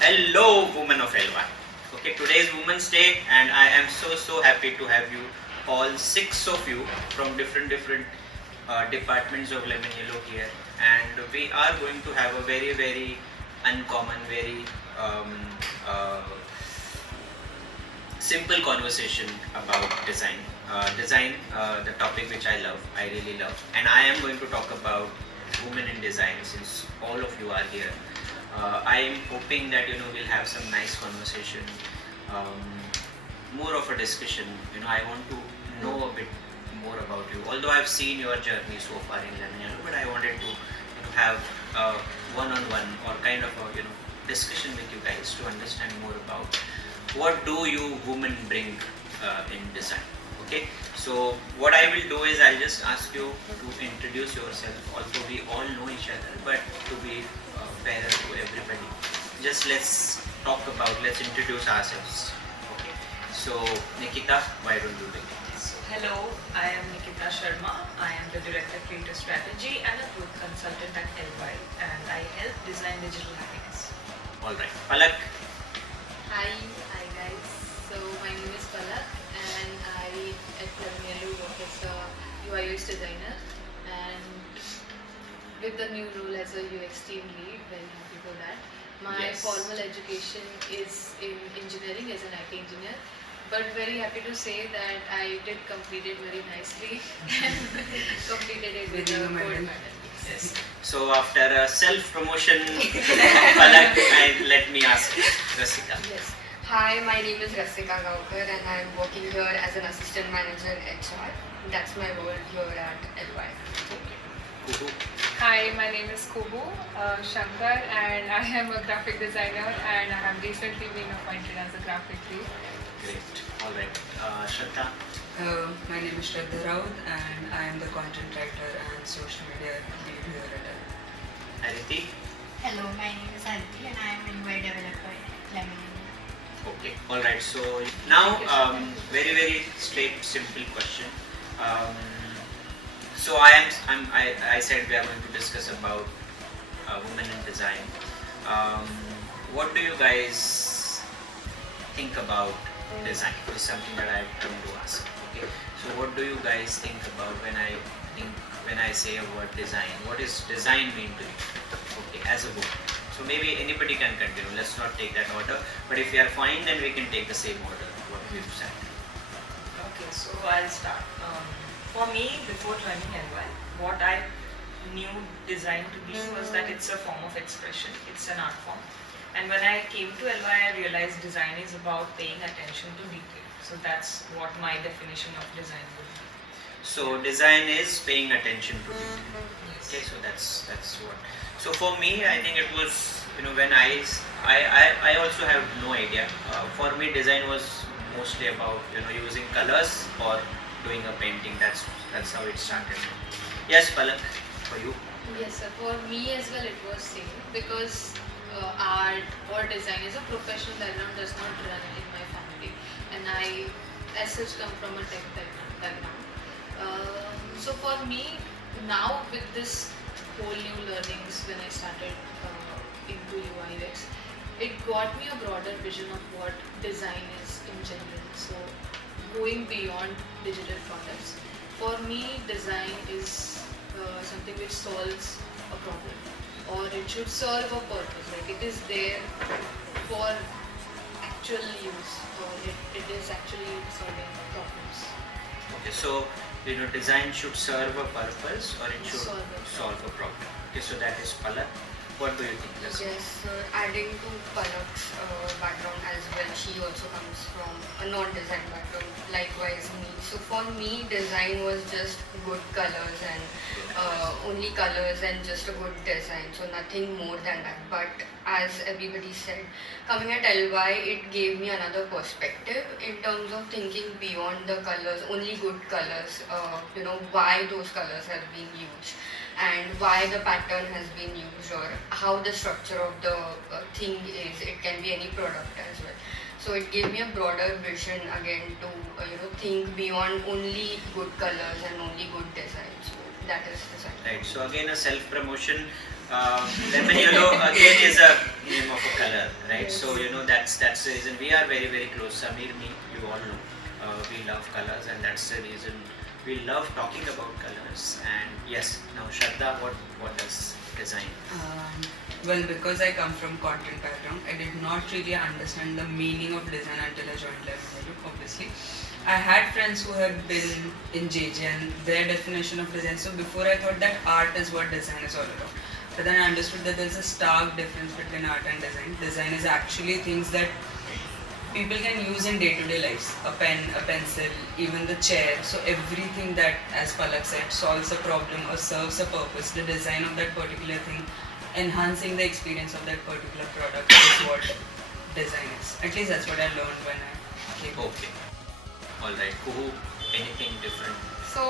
Hello, women of LY. Okay, today is Women's Day, and I am so happy to have you all six of you from different departments of Lemon Yellow here, and we are going to have a very uncommon, very um, uh, simple conversation about design. The topic which I really love, and I am going to talk about women in design since all of you are here. I am hoping that we'll have some nice conversation, um, more of a discussion. I want to know a bit more about you. Although I've seen your journey so far in Lemon, but I wanted to have a one-on-one or kind of a discussion with you guys to understand more about what do you women bring in design. Okay, so what I will do is I'll just ask you to introduce yourself. Although we all know each other, but to be fairer to everybody, just let's introduce ourselves. Okay, so Nikita, why don't you begin? Hello, I am Nikita Sharma. I am the Director Creative Strategy and a Growth Consultant at LY, and I help design digital happiness. All right, Palak. Hi guys. So my name is Palak and I at Lemon work as a UI UX designer and with the new role as a UX team lead, very happy for that. My Yes. formal education is in engineering as an IT engineer, but very happy to say that I did complete it very nicely and completed it with a gold medal. Yes. So after self promotion, Palak, let me ask Rasika. Yes. Hi, my name is Rasika Gaukar and I am working here as an assistant manager in HR. That's my role here at LY. Kuhu. Hi, my name is Kubu Shankar and I am a graphic designer and I have recently been appointed as a graphic lead. Great. All right. Shraddha. My name is Shraddha Raut and I am the content writer and social media lead here at LY. Aditi. Hello, my name is Aditi and I am a UI developer at Lemon. Okay. All right. So now, very straight, simple question. So I said we are going to discuss about women in design. What do you guys think about design? Is something that I've come to ask. Okay. So what do you guys think about when I say a word design? What does design mean to you? Okay, as a book. So maybe anybody can continue. Let's not take that order. But if you are fine, then we can take the same order. What we've said. Okay, so I'll start. For me, before joining LY, what I knew design to be was that it's a form of expression, it's an art form. And when I came to LY, I realized design is about paying attention to detail. So that's what my definition of design would be. So design is paying attention to detail. Yes. Okay, so that's what. So for me, I think it was when I also have no idea. For me, design was mostly about using colors or doing a painting. That's how it started. Yes, Palak, for you. Yes, sir. For me as well, it was same because art or design is a professional background does not run in my family, and I, as such, come from a tech background. So for me, now with this whole new learnings when I started into UI UX, it got me a broader vision of what design is in general. So going beyond digital products. For me, design is something which solves a problem or it should serve a purpose. Like it is there for actual use or it is actually solving problems. Okay, so design should serve a purpose or it should Solve solve a a problem. Okay, so that is Palak. What do you think? Yes, adding to Palak's background as well, she also comes from a non-design background, likewise me. So for me, design was just good colors and only colors and just a good design, so nothing more than that. But as everybody said, coming at LY, it gave me another perspective in terms of thinking beyond the colors, only good colors, why those colors have been used and why the pattern has been used or how the structure of the thing is. It can be any product as well. So it gave me a broader vision again to think beyond only good colors and only good design. So that is design. Right. So again, a self promotion. Lemon yellow again is a name of a color, right? So that's the reason we are very very close. Samir, me, you all know, we love colors, and that's the reason we love talking about colors. And yes, now Shraddha, what does design? Well, because I come from content background, I did not really understand the meaning of design until I joined Lemon, obviously. I had friends who had been in JJ and their definition of design. So before I thought that art is what design is all about. But then I understood that there's a stark difference between art and design. Design is actually things that people can use in day-to-day lives. A pen, a pencil, even the chair. So everything that, as Palak said, solves a problem or serves a purpose. The design of that particular thing, enhancing the experience of that particular product is what design is. At least that's what I learned when I came. Okay, all right. Kuhu, anything different? So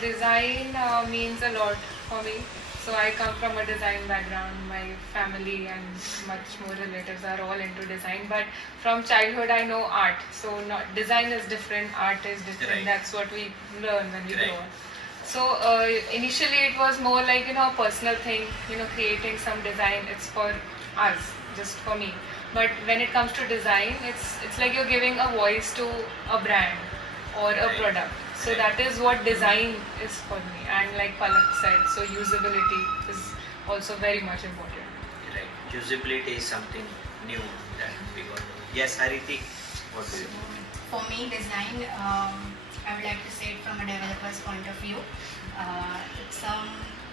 design means a lot for me. So I come from a design background. My family and much more relatives are all into design. But from childhood, I know art. So not design is different, art is different. Right. That's what we learn when we Right. grow up. So initially, it was more like a personal thing. Creating some design. It's for us, just for me. But when it comes to design, it's like you're giving a voice to a brand or a Right. product. So Right. that is what design is for me. And like Palak said, so usability is also very much important. Right. Usability is something new that we got. Yes, Hariti, what do you think? For me, design, I would like to say it from a developer's point of view. It's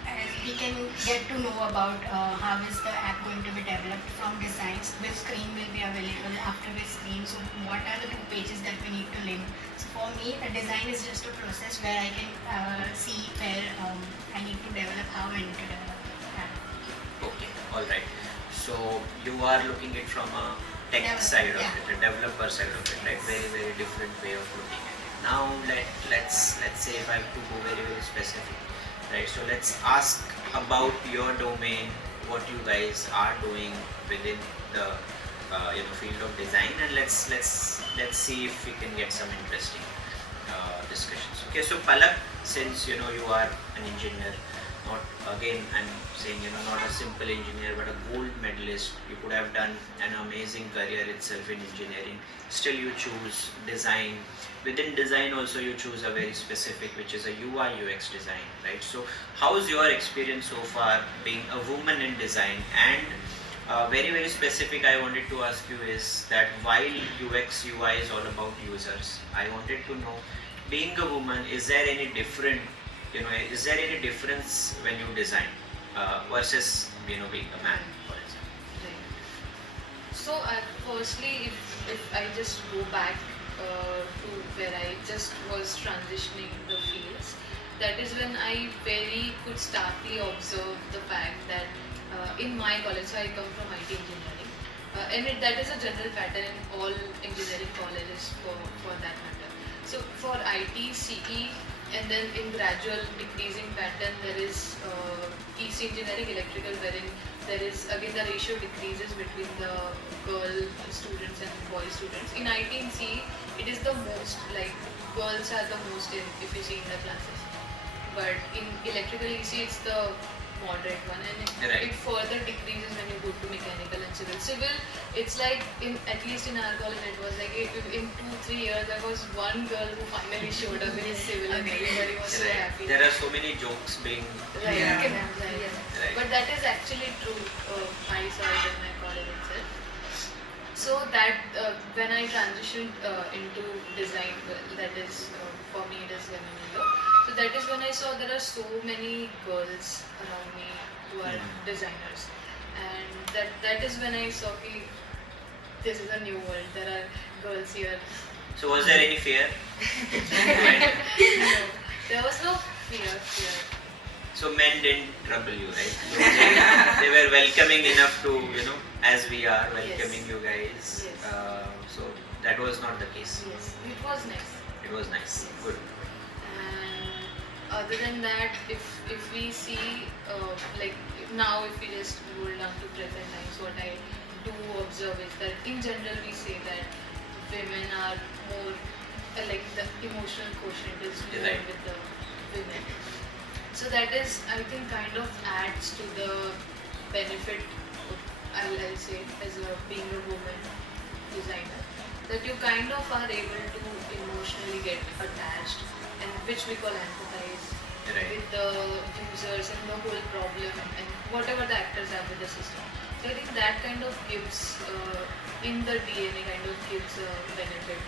as we can get to know about how is the app going to be developed from designs, which screen will be available after which screen, so what are the two pages that we need to link. So for me, a design is just a process where I can see where I need to develop, how I need to develop the app. Okay, all right. So you are looking it from a tech side of Yeah. it, a developer side of it, right? Very very different way of looking at it. Now let's say if I have to go very very specific, right? So let's ask about your domain, what you guys are doing within the field of design, and let's see if we can get some interesting discussions. Okay, so Palak, since you are an engineer, not again I'm saying not a simple engineer but a gold medalist, you could have done an amazing career itself in engineering, still you choose design. Within design also you choose a very specific, which is a UI UX design, right? So how's your experience so far being a woman in design? And very very specific I wanted to ask you is that while UX UI is all about users, I wanted to know, being a woman, is there any different, is there any difference when you design versus being a man, for example? Right. So, firstly, if I just go back to where I just was transitioning the fields, that is when I very could starkly observe the fact that in my college, so I come from IT engineering, and that is a general pattern in all engineering colleges for that matter. So for IT, CE, and then in gradual decreasing pattern there is EC engineering, electrical, wherein there is again the ratio decreases between the girl students and boy students. In IT and CE it is the most, like girls are the most if you see in the classes, but in electrical EC it's the moderate one, and it further decreases when you go to mechanical and civil. Civil, it's like at least in our college it was like in 2-3 years there was one girl who finally showed up in civil and everybody was so happy. There are so many jokes being Right, Yeah. right. But that is actually true. I saw it in my college itself. So that when I transitioned into design, that is for me it is Lemonilo. So that is when I saw there are so many girls around me who are designers, and that is when I saw कि this is a new world. There are girls here. So was there any fear? No, there was no fear. So men didn't trouble you, right? They were welcoming enough to, as we are welcoming you guys. Yes. So that was not the case. Yes, it was nice. It was nice. Yes. Good. And other than that, if we see like now, if we just roll down to present times, what I do observe is that in general we say that women are more like the emotional quotient is more Right. with the women. So that is, I think, kind of adds to the benefit, I'll say, as being a woman designer, that you kind of are able to emotionally get attached, and which we call empathize Right. with the users and the whole problem and whatever the actors have with the system. So I think that kind of gives, in the DNA, kind of gives a benefit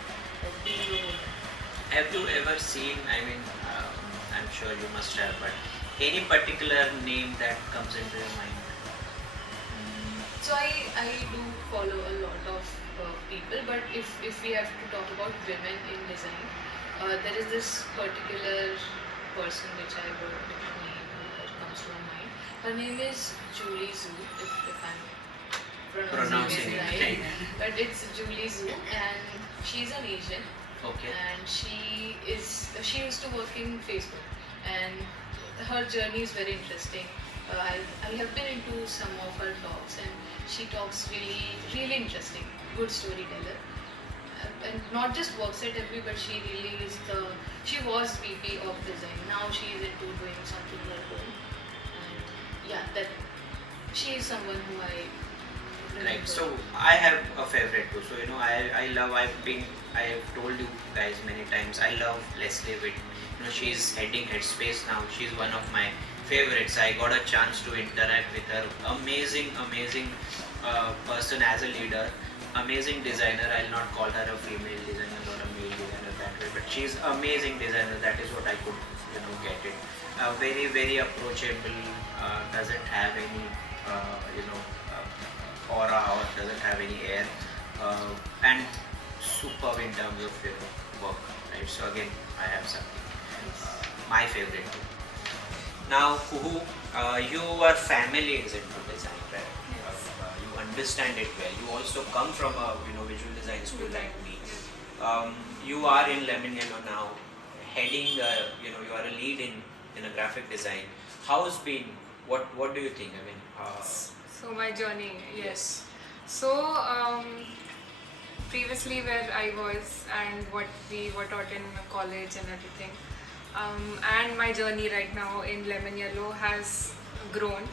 of being a woman. Have you ever seen, I mean, I'm sure you must have, but any particular name that comes into your mind? So I do follow a lot of people, but if we have to talk about women in design, there is this particular person which I would name that comes to my mind. Her name is Julie Zhu, if I'm pronouncing Pronouncing it it, right. right. But it's Julie Zhu, and she's an Asian, Okay. and she used to work in Facebook, and her journey is very interesting. I have been into some of her talks, and she talks really interesting, good storyteller, and not just works at FB, but she was VP of design. Now she is into doing something her own, and yeah, that she is someone who I remember. Right. So I have a favorite too. So I have told you guys many times. I love Leslie Witt. She's heading Headspace now. She's one of my favorites. I got a chance to interact with her. Amazing person as a leader. Amazing designer. I'll not call her a female designer or a male designer that way, but she's amazing designer. That is what I could get it. Very approachable. Doesn't have any aura or doesn't have any air, and superb in terms of work, right? So again, I have something, my favorite too. Now, Kuhu, your family is into design, right? You understand it well. You also come from a visual design school like me. You are in Lemon Yellow now, heading you are a lead in a graphic design. How's been? What do you think? I mean, So my journey, yes. So previously where I was and what we were taught in college and everything, and my journey right now in Lemon Yellow has grown,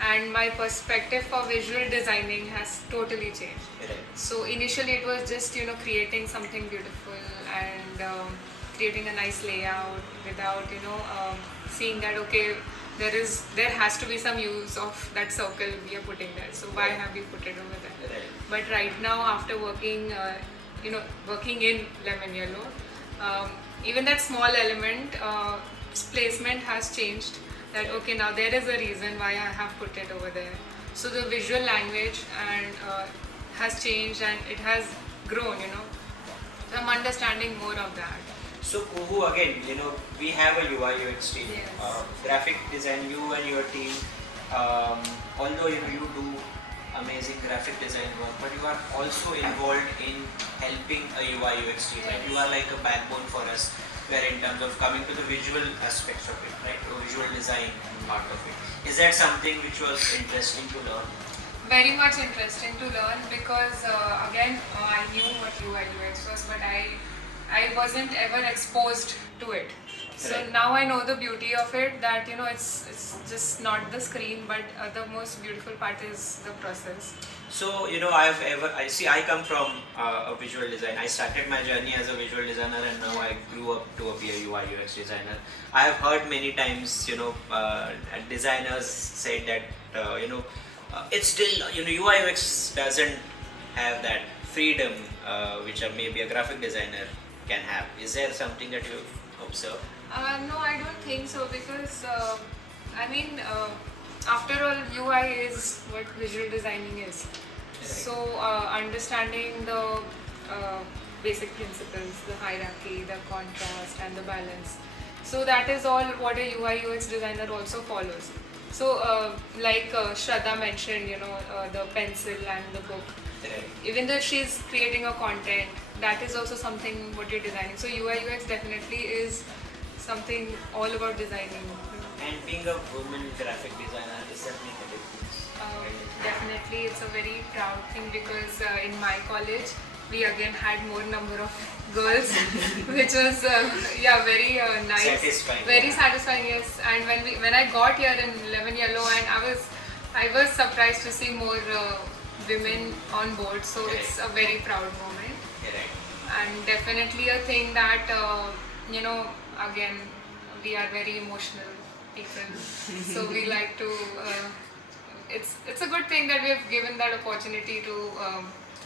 and my perspective for visual designing has totally changed. right. So initially it was just creating something beautiful and creating a nice layout without seeing that okay, there has to be some use of that circle we are putting there. So why have we put it over there? Right. But right now, after working in Lemon Yellow, even that small element placement has changed. That okay, now there is a reason why I have put it over there. So the visual language and has changed and it has grown. So I'm understanding more of that. So Kuhu, again, we have a UI UX team, Yes. graphic design. You and your team, although you do amazing graphic design work, but you are also involved in helping a UI UX team, and you are like a backbone for us. Where in terms of coming to the visual aspects of it, right, the visual design part of it, is that something which was interesting to learn? Very much interesting to learn because again I knew what UI UX was, but I wasn't ever exposed to it. So Right. now I know the beauty of it, that it's just not the screen, but the most beautiful part is the process. So I come from a visual design. I started my journey as a visual designer, and now I grew up to be a UI UX designer. I have heard many times, designers said that it's still UI UX doesn't have that freedom which maybe a graphic designer can have. Is there something that you observe? No, I don't think so because after all, UI is what visual designing is. So understanding the basic principles, the hierarchy, the contrast, and the balance. So that is all what a UI UX designer also follows. So like Shraddha mentioned, the pencil and the book. Right. Even though she's creating a content, that is also something what you're designing. So UI UX definitely is something all about designing. And being a woman graphic designer, does that make a difference? Definitely, it's a very proud thing because in my college we again had more number of girls, which was very nice, Satisfying. very satisfying. Yes, and when I got here in Lemon Yellow, and I was I was surprised to see more women on board, so Correct. it's a very proud moment. Correct. And definitely a thing that you know, again, we are very emotional people, so we like to it's a good thing that we have given that opportunity to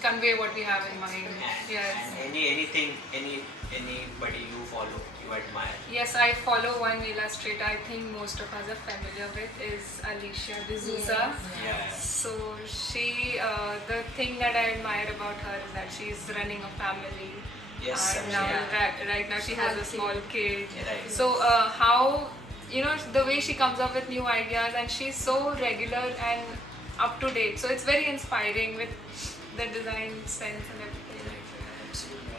convey what we have in mind. Yes. And anybody you follow, you admire. Yes, I follow one illustrator I think most of us are familiar with is Alicia D'Souza. Yeah. So she, the thing that I admire about her is that she's running a family. Yes, And now, absolutely. right now she has a small kid. Right. So how, you know, the way she comes up with new ideas, and she's so regular and up to date. So it's very inspiring with the design sense and everything. Absolutely, I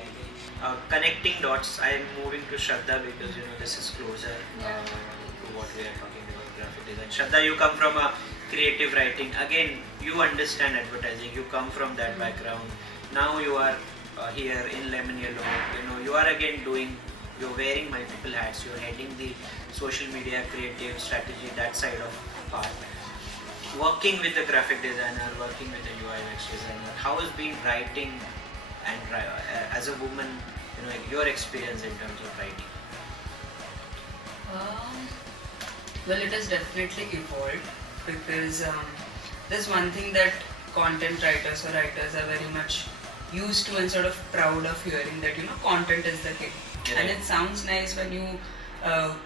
agree. Connecting dots. I am moving to Shraddha because this is closer to what we are talking about, graphic design. Shraddha, you come from a creative writing. Again, you understand advertising. You come from that background. Now you are here in Lemon Yellow. You are again doing. You're wearing multiple hats. You're heading the social media, creative strategy, that side of part. Working with a graphic designer, working with a UI UX designer, how has been writing and as a woman, your experience in terms of writing? Um, well, it has definitely evolved because there's one thing that content writers or writers are very much used to and sort of proud of hearing that content is the king. Yeah. And it sounds nice when you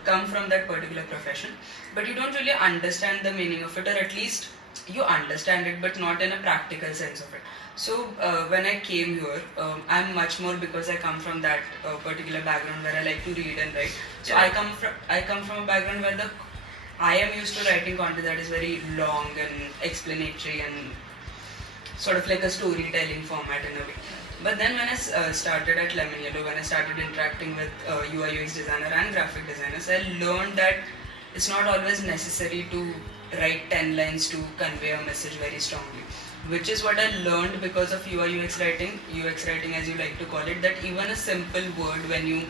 come from that particular profession, but you don't really understand the meaning of it, or at least you understand it but not in a practical sense of it. So when I came here, I'm much more because I come from that particular background where I like to read and write. So Yeah. I come from a background where I am used to writing content that is very long and explanatory and sort of like a storytelling format in a way. But then when I started at Lemon Yellow, when I started interacting with UI UX designer and graphic designers, I learned that it's not always necessary to write 10 lines to convey a message very strongly. Which is what I learned because of UI UX writing as you like to call it, that even a simple word, when you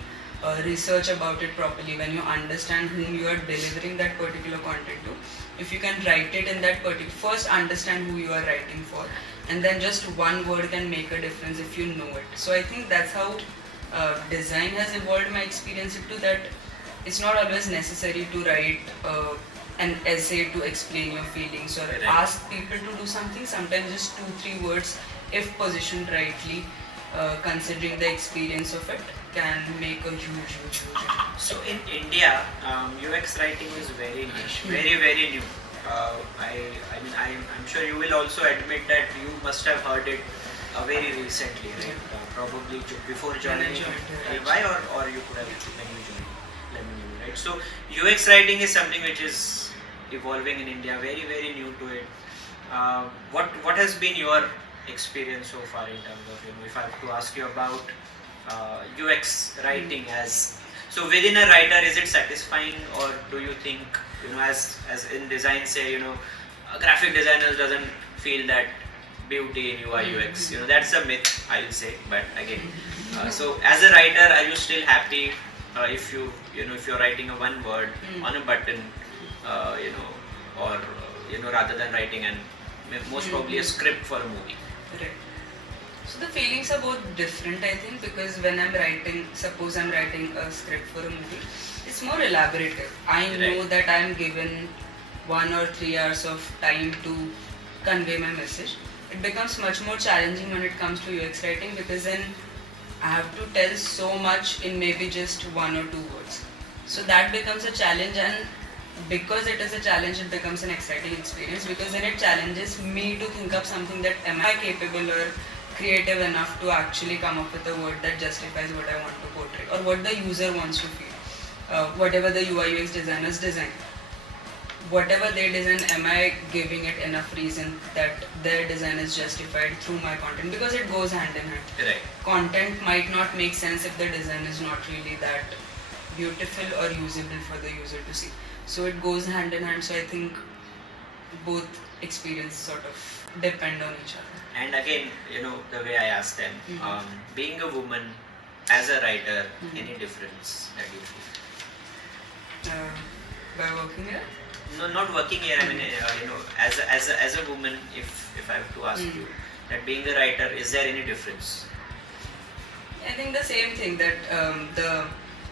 research about it properly, when you understand whom you are delivering that particular content to, if you can write it in that particular, first understand who you are writing for, and then just one word can make a difference if you know it. So I think that's how design has evolved my experience into that. It's not always necessary to write an essay to explain your feelings or Correct. ask people to do something. Sometimes just 2-3 words, if positioned rightly, considering the experience of it, can make a huge difference. So in India, UX writing is very niche, very new. I'm sure you will also admit that you must have heard it very recently, right? Probably before joining LY, or you could have when you joined Lemon U, right? So UX writing is something which is evolving in India, very new to it. What has been your experience so far in terms of, if I have to ask you about UX writing as, so within a writer, is it satisfying, or do you think, as in design, say, graphic designers doesn't feel that beauty in UI UX? That's a myth, I'll say. But again, so as a writer, are you still happy if if you're writing a one word on a button, or rather than writing and most probably a script for a movie? Right. So the feelings are both different, I think, because when I'm writing, suppose I'm writing a script for a movie, it's more elaborative. I know Right. that I'm given 1 or 3 hours of time to convey my message. It becomes much more challenging when it comes to UX writing, because then I have to tell so much in maybe just 1 or 2 words. So that becomes a challenge, and because it is a challenge, it becomes an exciting experience, because then it challenges me to think of something that am I capable or creative enough to actually come up with a word that justifies what I want to portray or what the user wants to feel. Whatever the UI UX designers design, whatever they design, am I giving it enough reason that their design is justified through my content? Because it goes hand in hand. Right. Content might not make sense if the design is not really that beautiful or usable for the user to see. So it goes hand in hand. So I think both experience sort of depend on each other. And again, the way I asked them, being a woman as a writer, any difference that you feel? By working here? No, not working here. I mean, as a woman, if I have to ask you that being a writer, is there any difference? I think the same thing, that the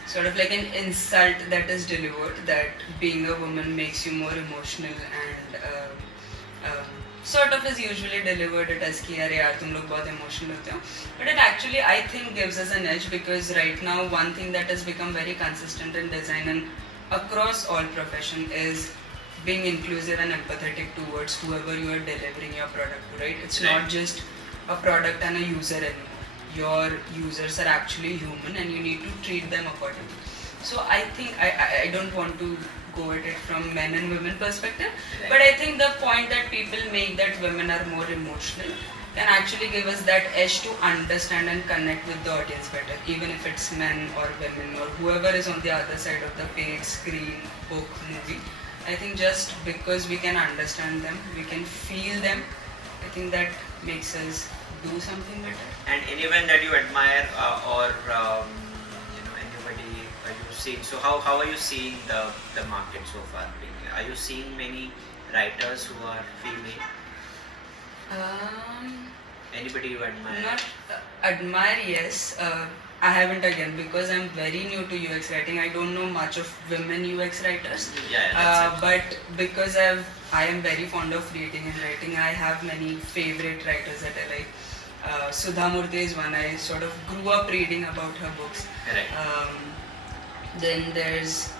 sort of like an insult that is delivered, that being a woman makes you more emotional, and sort of is usually delivered it as कि अरे यार तुम लोग बहुत emotional होते हो, but it actually I think gives us an edge, because right now one thing that has become very consistent in design and across all profession is being inclusive and empathetic towards whoever you are delivering your product to, right? It's Right. not just a product and a user anymore. Your users are actually human and you need to treat them accordingly. So I think I don't want to go at it from men and women perspective, Right. but I think the point that people make that women are more emotional can actually give us that edge to understand and connect with the audience better, even if it's men or women or whoever is on the other side of the page, screen, book, movie. I think just because we can understand them, we can feel them, I think that makes us do something better. And anyone that you admire, or anybody you see. So how are you seeing the market so far? Are you seeing many writers who are female? Anybody you admire? Not admire, yes. I haven't again, because I'm very new to UX writing. I don't know much of women UX writers. Yeah, that's it. But because I am very fond of reading and writing, I have many favorite writers that I like. Sudha Murthy is one. I sort of grew up reading about her books. Right. Then there's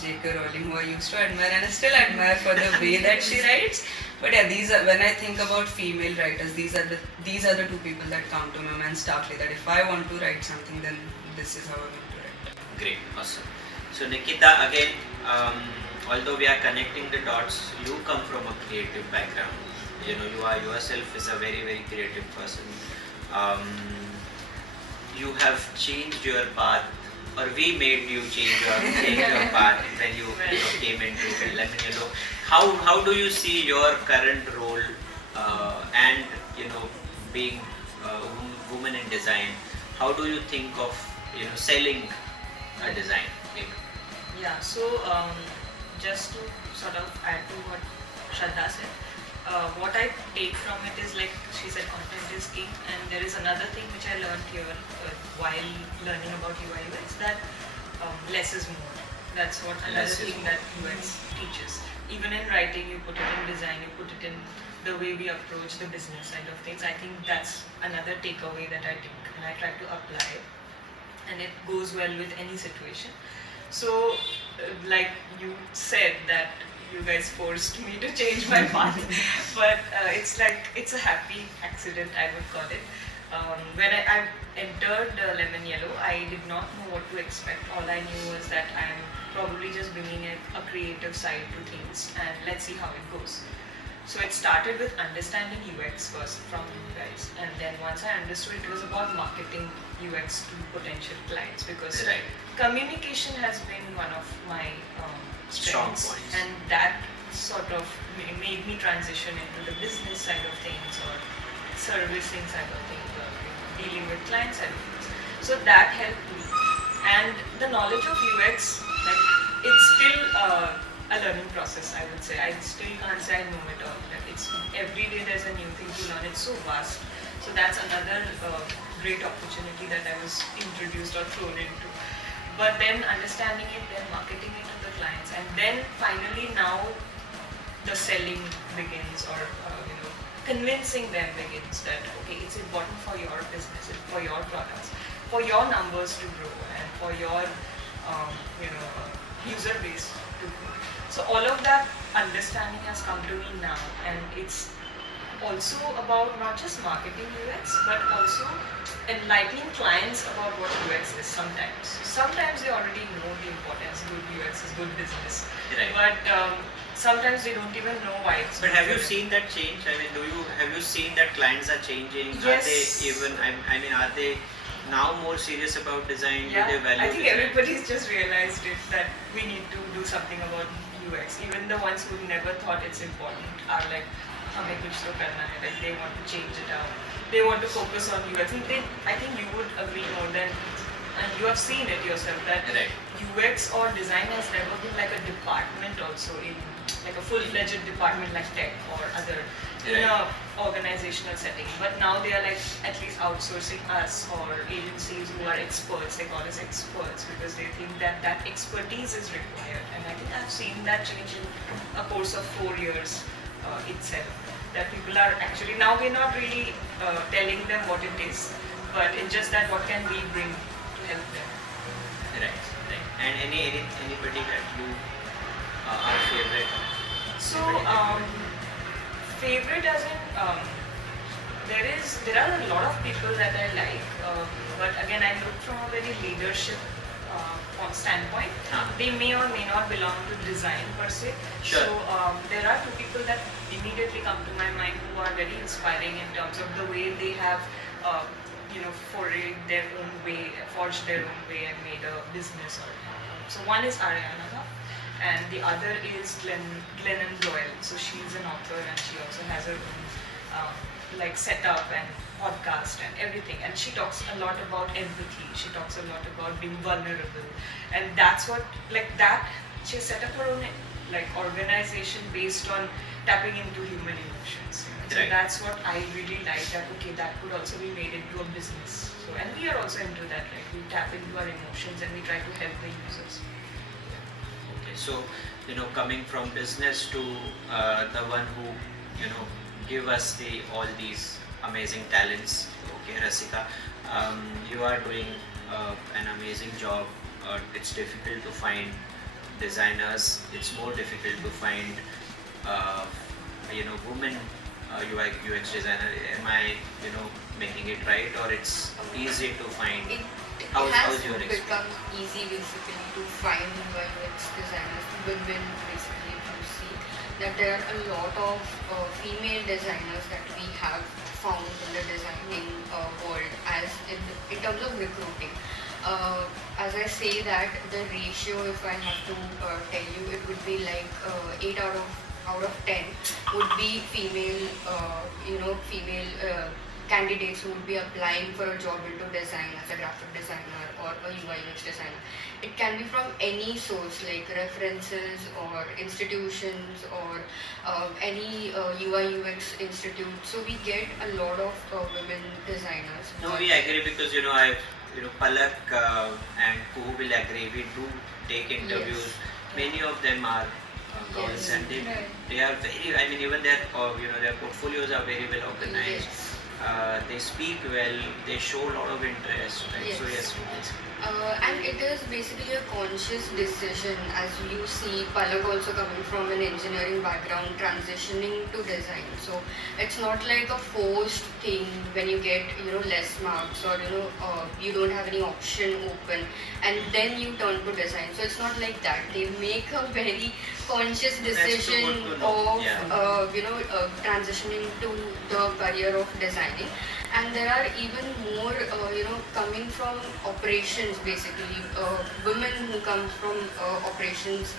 J.K. Rowling, who I used to admire and I still admire for the way that she writes. But yeah, these are, when I think about female writers, these are the two people that come to my mind starkly. That if I want to write something, then this is how I'm going to write. Great, awesome. So Nikita, again, although we are connecting the dots, you come from a creative background. You are yourself is a very, very creative person. You have changed your path, or we made you change your path when you came into Lemon Yellow. How do you see your current role, and being a woman in design? How do you think of selling a design? Yeah, so just to sort of add to what Shraddha said, what I take from it is, like she said, content is king, and there is another thing which I learned here while learning about UI UX, that less is more. That's what another Less is thing more. that UX teaches. Even in writing, you put it in design, you put it in the way we approach the business side of things. I think that's another takeaway that I take, and I try to apply it, and it goes well with any situation. So, like you said, that you guys forced me to change my path, but it's a happy accident, I would call it. When I entered Lemon Yellow, I did not know what to expect. All I knew was that I'm probably just bringing a creative side to things, and let's see how it goes. So it started with understanding UX first from you guys, and then once I understood, it was about marketing UX to potential clients, because Right. communication has been one of my Strong strengths, points. and that sort of made me transition into the business side of things, or servicing side of things, or dealing with client side of things. So that helped me, and the knowledge of UX, like, it's still a learning process, I would say. I still can't say I know it all. Like, it's every day there's a new thing to learn. It's so vast. So that's another great opportunity that I was introduced or thrown into. But then understanding it, then marketing it to the clients, and then finally now the selling begins, or convincing them begins that okay, it's important for your business, for your products, for your numbers to grow, and for your user base to grow. So all of that understanding has come to me now, and it's also about not just marketing UX, but also enlightening clients about what UX is sometimes. Sometimes they already know the importance good UX is good business, Right. but sometimes they don't even know why it's But good have you for them. seen that change? I mean, have you seen that clients are changing? Yes. Are they even? I mean, are they now more serious about design? Yeah, Do they value I think design? everybody's just realized it, that we need to do something about UX. Even the ones who never thought it's important are like, हमें कुछ तो करना है. Like, they want to change it out. They want to focus on UX. And I think you would agree more than and you have seen it yourself that Right. UX or design has never been like a department also in like a full-fledged department like tech or other in a organizational setting. But now they are like at least outsourcing us or agencies who are experts. They call us experts because they think that that expertise is required. And I think I've seen that change in a course of 4 years itself. That people are actually now we're not really telling them what it is, but it's just that what can we bring to help them. Right. Right. And anybody that you are favorite? So, Anybody favorite as in there are a lot of people that I like, but again I look from a very leadership standpoint. They may or may not belong to design per se. Sure. So there are two people that immediately come to my mind who are very inspiring in terms of the way they have forged their own way, and made a business. So one is Ariana, and the other is Glennon Doyle. So she's an author and she also has her own like setup and podcast and everything. And she talks a lot about empathy. She talks a lot about being vulnerable, and that's what like that. She set up her own like organization based on tapping into human emotions. So Right. that's what I really like. That okay, that could also be made into a business. So and we are also into that. Right? We tap into our emotions and we try to help the users. Okay, so coming from business to the one who give us all these amazing talents. Okay, Rasika, you are doing an amazing job. It's difficult to find designers. It's more difficult to find women UX designer. Am I making it right, or it's easy to find? It How's has your experience? become easy basically to find UI UX designers, women basically. If you see that there are a lot of female designers that we have found in the designing world as in terms of recruiting. As I say that the ratio, if I have to tell you, it would be like 8 out of 10 would be female, female candidates who would be applying for a job into design as a graphic designer or a UI UX designer. It can be from any source like references or institutions or any UI UX institute. So we get a lot of women designers. No, we agree because Palak and Kuhu will agree. We do take interviews. Yes. Many of them are girls, Yes. and they are very. I mean, even their their portfolios are very well organized. Yes. They speak well. They show a lot of interest. Right? So Yes. yes. And it is basically a conscious decision, as you see Palak also coming from an engineering background transitioning to design. So it's not like a forced thing when you get less marks or you don't have any option open and then you turn to design. So it's not like that. They make a very conscious That's too decision good to know. of Yeah. transitioning to the career of designing. And there are even more coming from operations basically, women who come from operations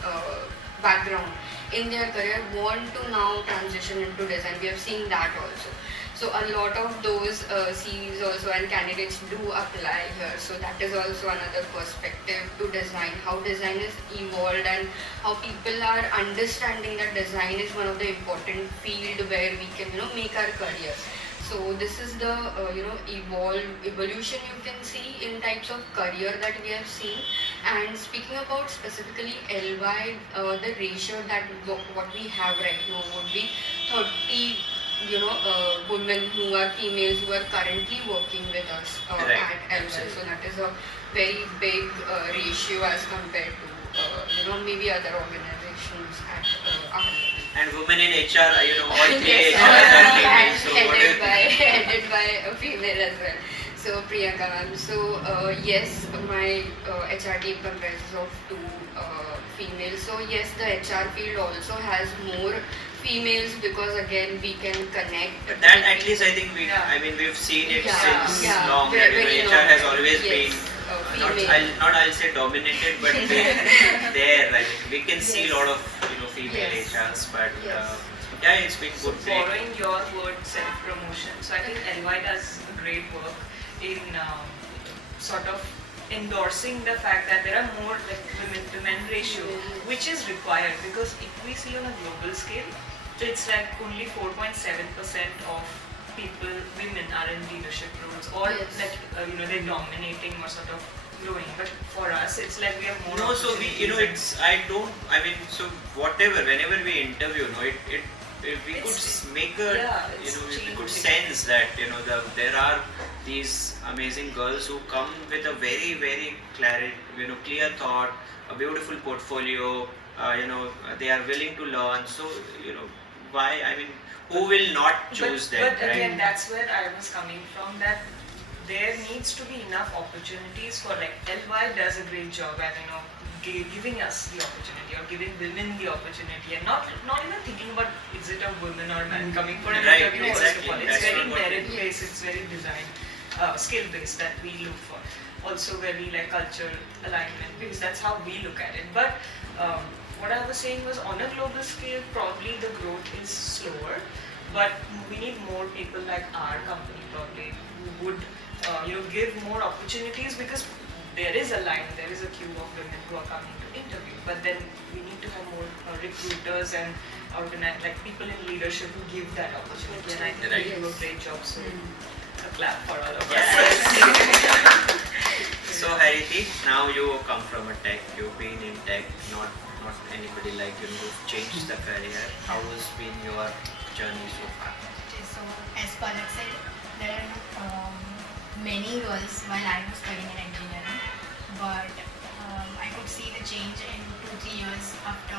background in their career want to now transition into design. We have seen that also. So a lot of those CVs also and candidates do apply here. So that is also another perspective to design, how design is evolved and how people are understanding that design is one of the important field where we can make our career. So this is the evolution you can see in types of career that we have seen. And speaking about specifically LY, the ratio that what we have right now would be 30 women who are females who are currently working with us Right. at LY. So that is a very big ratio as compared to maybe other organizations at our level. And women in HR, all three Yes, HRs are female. So what do you headed by a female as well. So Priyanka ma'am. So yes, my HR team comprises of 2 females. So yes, the HR field also has more females because again we can connect. But that with at least I think Yeah. we've seen it Yeah, since yeah, long. very, That, very HR long. has always Yes, been female. I'll say dominated, but there I mean, we can see a Yes. lot of female Yes. HRs, but Yes. yeah, it's been So good. Great. borrowing your word self-promotion, so I think LY does great work in sort of endorsing the fact that there are more like women to men ratio, which is required because if we see on a global scale, it's like only 4.7% of people, women are in leadership roles or Yes. that they're dominating or sort of growing. But for us, it's like we have more. No, so we, opportunities and- I mean, so whatever, whenever we interview, if we could make a, yeah, it's if we could changing. sense that, there are these amazing girls who come with a very, very clear thought, a beautiful portfolio, they are willing to learn. So, why, I mean, who will not choose but, them, but again, right? that's where I was coming from. That there needs to be enough opportunities for like LY does a great job at giving us the opportunity or giving women the opportunity and not even thinking about is it a woman or man coming for an Right, interview first of exactly. all. It's That's very what- merit based, it's very design skill based that we look for. Also very like culture alignment because that's how we look at it. But what I was saying was on a global scale probably the growth is slower, but we need more people like our company probably who would give more opportunities because there is a line, there is a queue of women who are coming to interview, but then we need to have more recruiters and like people in leadership who give that opportunity, and I think Right. we do a great job. So a clap for all of us. Yes. So Hariti, now you come from a tech, you've been in tech, not anybody like who've changed the career. How has been your journey so far? Okay, so as Palak said, there are many girls while I was studying in engineering, but I could see the change in 2-3 years after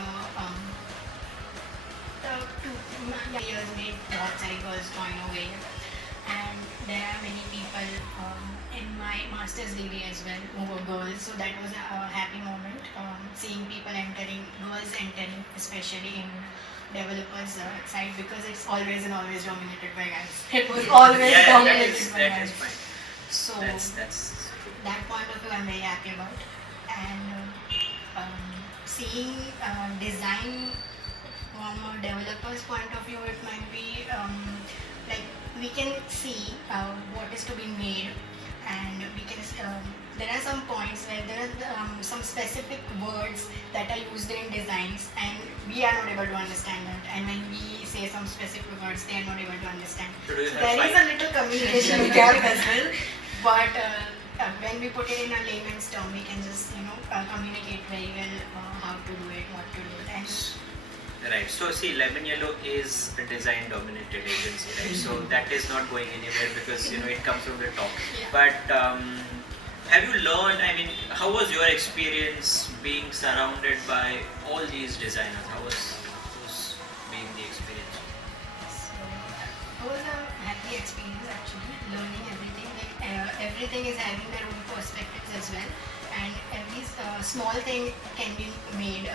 the 2 years made बहुत सारी girls join हो गई है. And there are many people in my master's degree as well who were girls, so that was a happy moment seeing people girls entering, especially in developers side because it's always and always dominated by guys. It was always Yeah, dominated by that is guys. fine. So That's true. that point of view I'm very happy about. And seeing design from a developer's point of view, it might be like we can see what is to be made, and we can there are some points where there are some specific words that are used in designs and we are not able to understand that, and when we say some specific words they are not able to understand. So do you So have there is a little communication gap as well, but when we put it in a layman's term we can just communicate very well how to do it, what to do, and Right. So see, Lemon Yellow is a design-dominated agency, right? So that is not going anywhere because it comes from the top. Yeah. But have you learned? I mean, how was your experience being surrounded by all these designers? How was being the experience? so it was a happy experience actually, learning everything. Like everything is having their own perspectives as well, and every small thing can be made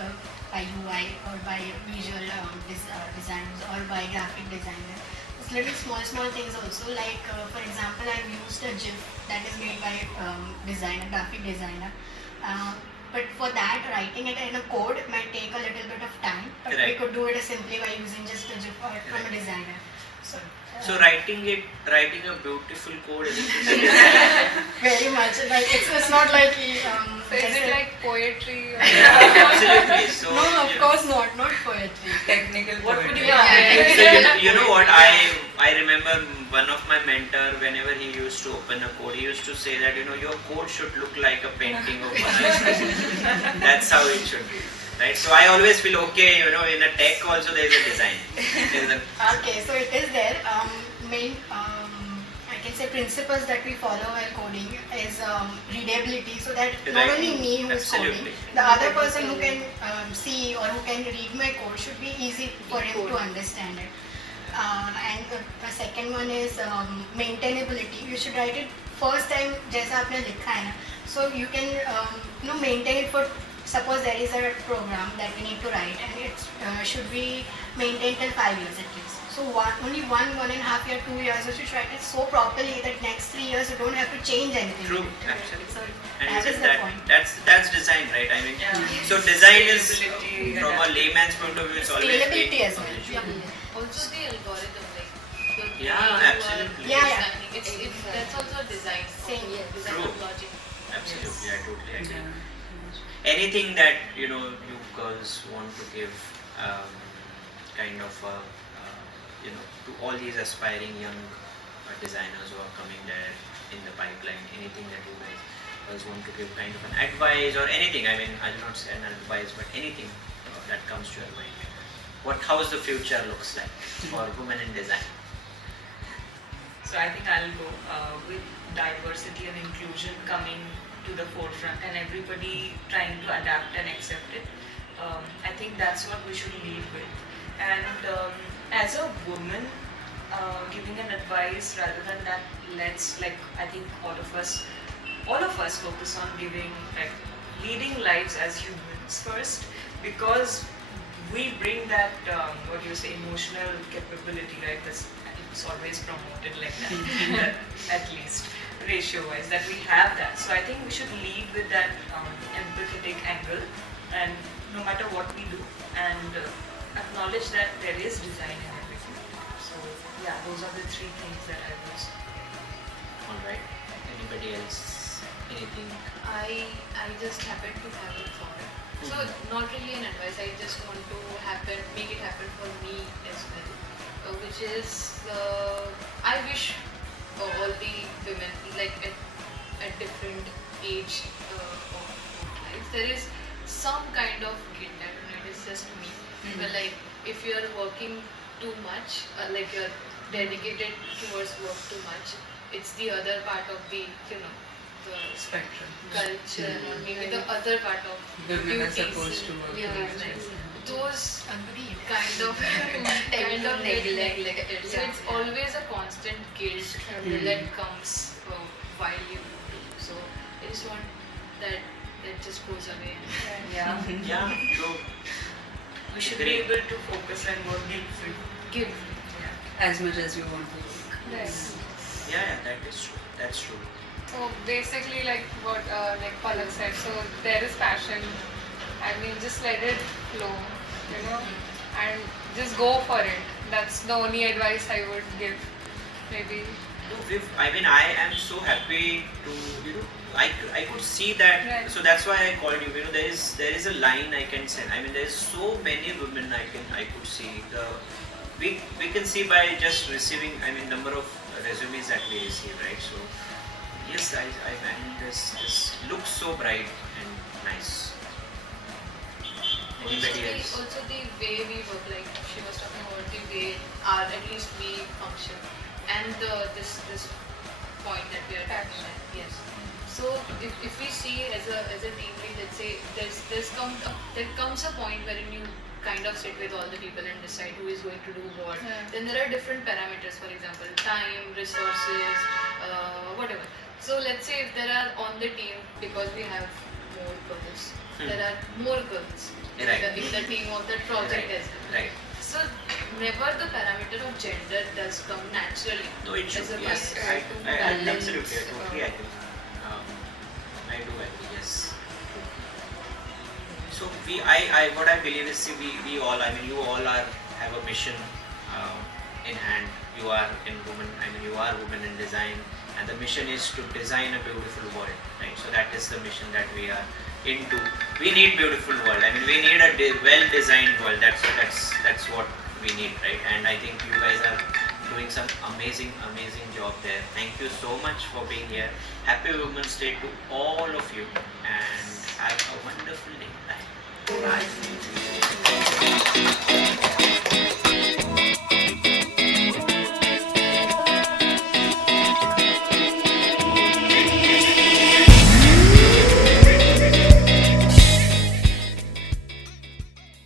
by UI or by visual designers or by graphic designer. It's little small things also, like for example I've used a GIF that is made by graphic designer. But for that, writing it in a code might take a little bit of time, but we Right. could do it simply by using just a GIF or from a designer. So, So writing a beautiful code is very much like it's not like So is it like poetry? Or absolutely. So no, of course not poetry. Technical What would poetry. you So you know what, I remember one of my mentor, whenever he used to open a code, he used to say that your code should look like a painting of one eye. That's how it should be, right? So I always feel okay, in a tech also there is a design. There is a, Okay, so it is there. Main I can say principles that we follow while coding is readability, so that not Right. only me who is coding, Absolutely. the other person who can see or who can read my code should be easy for him to understand it. And the second one is maintainability. You should write it first time जैसा आपने लिखा है ना, so you can maintain it for, suppose there is a program that we need to write and it should be maintained till 5 years at least. So only 1.5 year, 2 years you should write it so properly that next 3 years you don't have to change anything. True, in it. absolutely. So and that isn't is the that point. that's design, right? I mean, Yeah. so design is Scalability, from a layman's point of view, it's always Scalability been as well. knowledge. Yeah. Also the algorithm, like the Yeah, way you are absolutely. Yeah, yeah. designing. That's also a design. Same, yes. Design True. of logic. absolutely. I totally agree. Yeah. Anything that you girls want to give, um, kind of to all these aspiring young designers who are coming there in the pipeline, anything that you guys want to give, kind of an advice or anything. I mean, I'll not say an advice, but anything that comes to your mind. How is the future looks like for women in design? So I think I'll go with diversity and inclusion coming to the forefront and everybody trying to adapt and accept it. I think that's what we should lead with. And as a woman, giving an advice rather than that, I think all of us focus on leading lives as humans first, because we bring that emotional capability, right? It's always promoted like that, at least ratio wise, that we have that. So I think we should lead with that empathetic angle, and no matter what we do, and acknowledge that there is design in everything. So yeah, those are the three things that I would say. All right. Anybody else? Anything? I just happen to have a thought. So not really an advice. I just want to make it happen for me as well, which is I wish all the women at different age of life, there is some kind of guilt. I don't know. It is just me. But if you are working too much, you're dedicated towards work too much, it's the other part of the the Spectrum. culture or maybe the other part of Women are duties supposed to work. duties. Those Agreed. kind of get neglected. So Yeah. it's always a constant guilt that comes while you do. So I just want that just goes away. Yeah, Yeah, true. we should Agree. be able to focus and work guilt-free. Give. Yeah. As much as you want to work. Yes. Yeah, that is true. That's true. So basically, like what Palak said, so there is passion. I mean, just let it flow, and just go for it. That's the only advice I would give. Maybe. No, I am so happy to, I could see that. Right. So that's why I called you. There is a line I can send. I mean, there is so many women I could see. We can see by just receiving. I mean, number of resumes that we receive, right? So yes, I mean, this looks so bright and nice. Anybody else? Also the way we work, like she was talking about the way at least we function, and this point that we are talking at. Yes. So if we see as a team lead, let's say there comes a point wherein you kind of sit with all the people and decide who is going to do what. Yeah. Then there are different parameters, for example, time, resources, whatever. So let's say if there are on the team, because we have more girls, there are more girls Right. in the team of the project Right. as well. Right. So never the parameter of gender does come naturally. No, it should. as a Yes, bias. I absolutely, I totally agree. I do agree. Yes. So what I believe is, see, we all, I mean, you all have a mission in hand. You are women in design, and the mission is to design a beautiful world, right? So that is the mission that we are into. We need beautiful world. I mean, we need a well-designed world. That's what we need, right? And I think you guys are doing some amazing job there. Thank you so much for being here. Happy Women's Day to all of you, and have a wonderful day. Bye.